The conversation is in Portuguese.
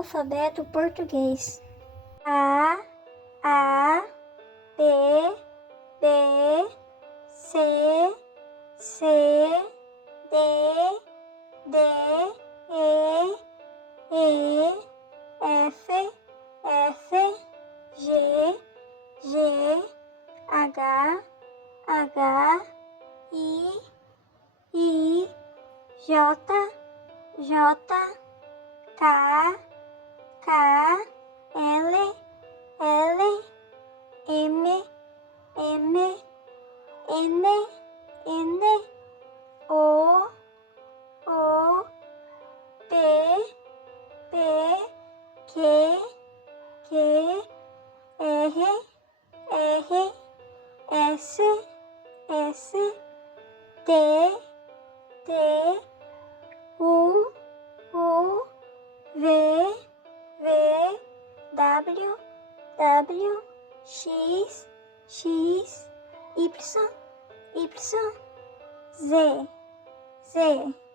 alfabeto português. A, B, C, D, E, F, G, H, I, J, K, L, M, N, O, P, Q, R, S, T, U, V, W, X, Y, Z.